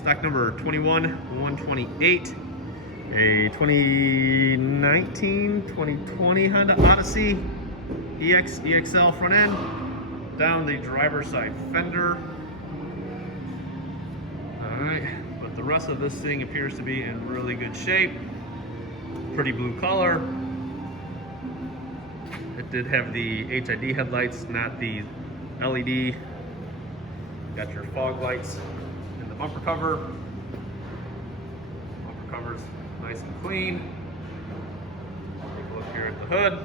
stock number 21-128, a 2019-2020 Honda Odyssey EX, EXL front end, down the driver's side fender. Alright, but the rest of this thing appears to be in really good shape. Pretty blue color. It did have the HID headlights, not the LED. Got your fog lights in the bumper cover. Bumper cover's nice and clean. Take a look here at the hood.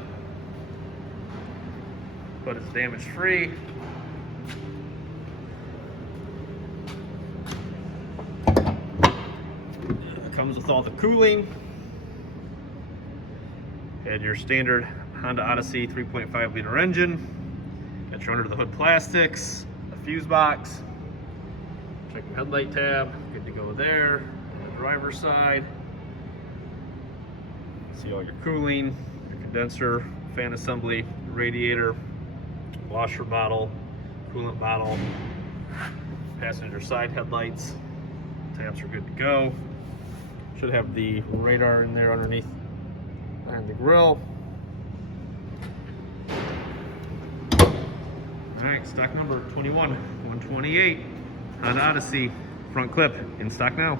Hood is damage free. It comes with all the cooling. Had your standard Honda Odyssey 3.5 liter engine. Got your under the hood plastics, a fuse box. Check your headlight tab, good to go there. On the driver's side. See all your cooling, your condenser, fan assembly, radiator, washer bottle, coolant bottle, passenger side headlights. Tabs are good to go. Should have the radar in there underneath and the grill. Alright, stock number 21-128 Honda Odyssey front clip in stock now.